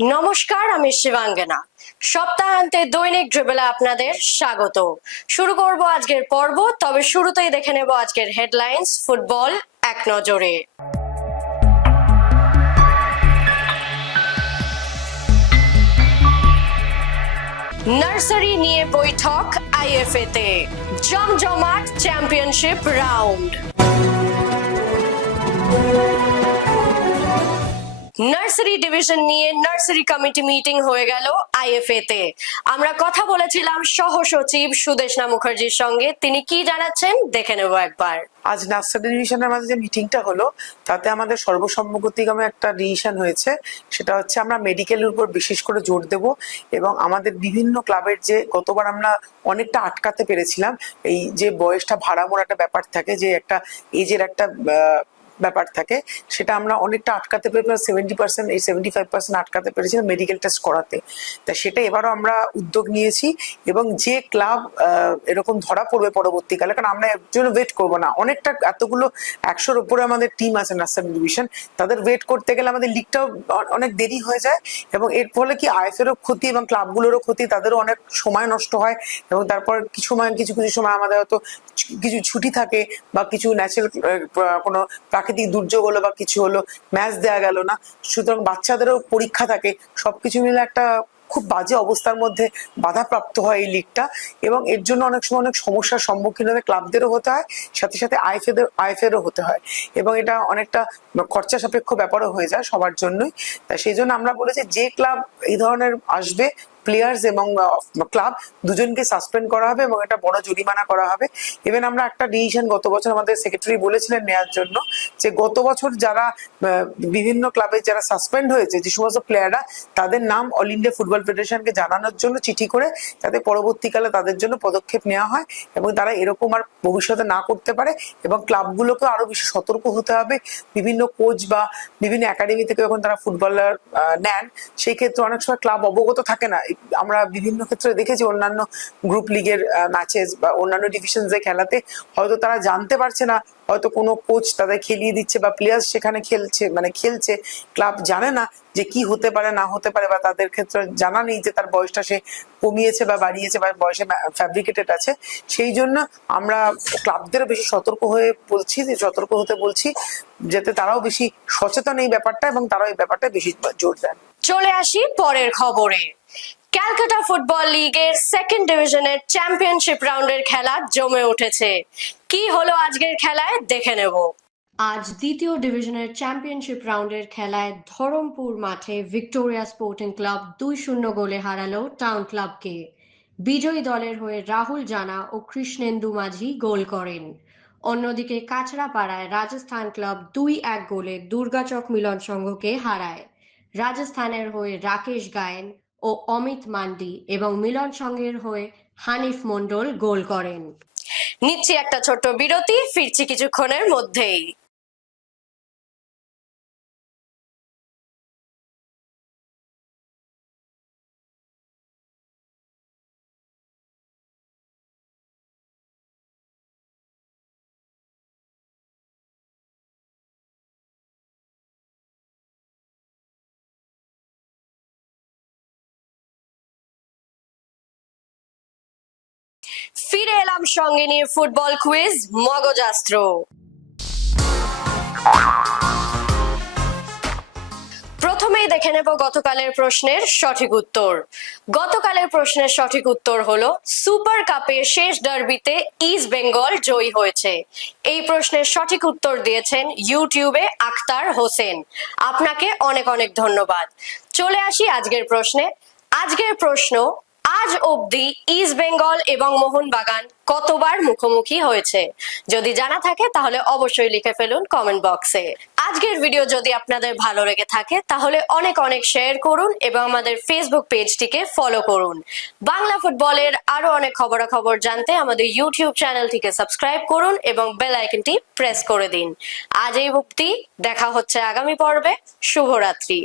নমস্কার, আমি শিবাঙ্গনা। সপ্তাহান্তে দৈনিক ড্রিবেলে আপনাদের স্বাগত। শুরু করব আজকের পর্ব, তবে শুরুতেই দেখে নেব আজকের হেডলাইন্স, ফুটবল এক নজরে। নার্সারি নিয়ে বৈঠক আইএফএ তে জমজমাট চ্যাম্পিয়নশিপ রাউন্ড। নার্সারি ডিভিশন নিয়ে নার্সারি কমিটি মিটিং হয়ে গেল আইএফএ তে আমরা কথা বলেছিলাম সহ সচিব সুদেশনা মুখার্জির সঙ্গে। তিনি কি জানাচ্ছেন? দেখে নেব একবার। আজ নার্সারি ডিভিশনের মাঝে যে মিটিংটা হলো, তাতে আমাদের সর্বসম্মতিক্রমে একটা ডিসিশন হয়েছে। সেটা হচ্ছে আমরা মেডিকেলের উপর বিশেষ করে জোর দেব এবং আমাদের বিভিন্ন ক্লাবের যে গতবার আমরা অনেকটা আটকাতে পেরেছিলাম, এই যে বয়সটা ভাড়ামোর একটা ব্যাপার থাকে, যে একটা এজের একটা ব্যাপার থাকে, সেটা আমরা অনেকটা আটকাতে পেরেছিলাম সেভেন্টি পার্সেন্ট এই সেভেন্টি ফাইভ পার্সেন্ট আটকাতে পেরেছিলাম মেডিকেল টেস্ট করাতে। তা সেটা এবারও আমরা উদ্যোগ নিয়েছি এবং যে ক্লাব এরকম ধরা পড়বে পরবর্তীকালে, কারণ আমরা এর জন্য ওয়েট করব না। অনেকটা এতগুলো একশোর উপরে আমাদের টিম আছে নার্সারি ডিভিশন তাদের ওয়েট করতে গেলে আমাদের লিগটাও অনেক দেরি হয়ে যায় এবং এর ফলে কি আইএফেরও ক্ষতি এবং ক্লাবগুলোরও ক্ষতি, তাদেরও অনেক সময় নষ্ট হয় এবং তারপর কিছু সময়, কিছু কিছু সময় আমাদের হয়তো কিছু ছুটি থাকে বা কিছু ন্যাচারাল কোনো প্রাকৃতিক দুর্যোগ হলো বা কিছু হলো ম্যাচ দেওয়া গেল না। সুতরাং বাচ্চাদেরও পরীক্ষা থাকে। সবকিছু মিলে একটা খুব বাজে অবস্থার মধ্যে বাধাপ্রাপ্ত হয় এই লিগটা এবং এর জন্য অনেক সময় অনেক সমস্যার সম্মুখীন হতে ক্লাবদেরও হতে হয়, সাথে সাথে আইএফএদের আইএফএরও হতে হয়। এবং এটা অনেকটা খরচা সাপেক্ষ ব্যাপারও হয়ে যায় সবার জন্যই। তাই সেই জন্য আমরা বলেছি যে ক্লাব এই ধরনের আসবে প্লেয়ার্স এবং ক্লাব দুজনকে সাসপেন্ড করা হবে এবং একটা বড় জরিমানা করা হবে। ইভেন আমরা একটা ডিসিশন গত বছর আমাদের সেক্রেটারি বলেছিলেন নেওয়ার জন্য যে গত বছর যারা বিভিন্ন ক্লাবে যারা সাসপেন্ড হয়েছে যে সমস্ত প্লেয়াররা তাদের নাম অল ইন্ডিয়া ফুটবল ফেডারেশনকে জানানোর জন্য চিঠি করে যাতে পরবর্তীকালে তাদের জন্য পদক্ষেপ নেওয়া হয় এবং তারা এরকম আর ভবিষ্যতে না করতে পারে এবং ক্লাবগুলোকে আরও বেশি সতর্ক হতে হবে। বিভিন্ন কোচ বা বিভিন্ন একাডেমি থেকে যখন তারা ফুটবলার নেন, সেই ক্ষেত্রে অনেক সময় ক্লাব অবগত থাকে না। আমরা বিভিন্ন ক্ষেত্রে দেখেছি অন্যান্য গ্রুপ লিগের ম্যাচেস বা অন্যান্য ডিভিশনসে খেলাতে হয়তো তারা জানতে পারছে না, হয়তো কোনো কোচ তাদের খেলিয়ে দিচ্ছে বা প্লেয়ার্স সেখানে খেলছে মানে খেলছে ক্লাব জানে না যে কি হতে পারে, না হতে পারে বা তাদের ক্ষেত্রে জানা নেই যে তার বয়সটা সে কমিয়েছে বা বাড়িয়েছে বা বয়সে ফ্যাব্রিকেটেড আছে। সেই জন্য আমরা ক্লাবদেরও বেশি সতর্ক হয়ে বলছি, যে সতর্ক হতে বলছি, যাতে তারাও বেশি সচেতন এই ব্যাপারটা এবং তারাও এই ব্যাপারটা বেশি জোর দেন। চলে আসি পরের খবরে। ক্যালকাটা ফুটবল লিগের সেকেন্ড ডিভিশনের চ্যাম্পিয়নশিপ রাউন্ডের খেলা জমে উঠেছে। কি হলো আজকের খেলায়? দেখে নেব। আজ দ্বিতীয় ডিভিশনের চ্যাম্পিয়নশিপ রাউন্ডের খেলায় ধরমপুর মাঠে ভিক্টোরিয়া স্পোর্টিং ক্লাব দুই শূন্য গোলে হারালো টাউন ক্লাবকে বিজয়ী দলের হয়ে রাহুল জানা ও কৃষ্ণেন্দু মাঝি গোল করেন। অন্যদিকে কাছড়াপাড়ায় রাজস্থান ক্লাব দুই এক গোলে দুর্গাচক মিলন সংঘকে হারায়। রাজস্থানের হয়ে রাকেশ গায়েন ও অমিত মান্ডি এবং মিলন সংঘের হয়ে হানিফ মন্ডল গোল করেন। নিচ্ছি একটা ছোট্ট বিরতি, ফিরছি কিছুক্ষণের মধ্যেই। ফিরে এলাম সঙ্গে নিয়ে ফুটবল কুইজ মগজাস্ত্র প্রথমেই দেখে নেব গতকালের প্রশ্নের সঠিক উত্তর। গতকালের প্রশ্নের সঠিক উত্তর হলো, সুপার কাপের শেষ ডার্বিতে ইস্ট বেঙ্গল জয়ী হয়েছে। এই প্রশ্নের সঠিক উত্তর দিয়েছেন ইউটিউবে আখতার হোসেন। আপনাকে অনেক অনেক ধন্যবাদ। চলে আসি আজকের প্রশ্নে। আজকের প্রশ্ন আজ অবধি ইস্ট বেঙ্গল এবং মোহনবাগান কতবার মুখোমুখি হয়েছে? যদি জানা থাকে, তাহলে অবশ্যই লিখে ফেলুন কমেন্ট বক্সে আজকের ভিডিও যদি আপনাদের ভালো লেগে থাকে, তাহলে অনেক অনেক শেয়ার করুন এবং আমাদের ফেসবুক পেজটিকে ফলো করুন। বাংলা ফুটবলের আরও অনেক খবরাখবর জানতে আমাদের ইউটিউব চ্যানেলটিকে সাবস্ক্রাইব করুন এবং বেল আইকনটি প্রেস করে দিন। আজ এই অবধি দেখা হচ্ছে আগামী পর্বে। শুভরাত্রি।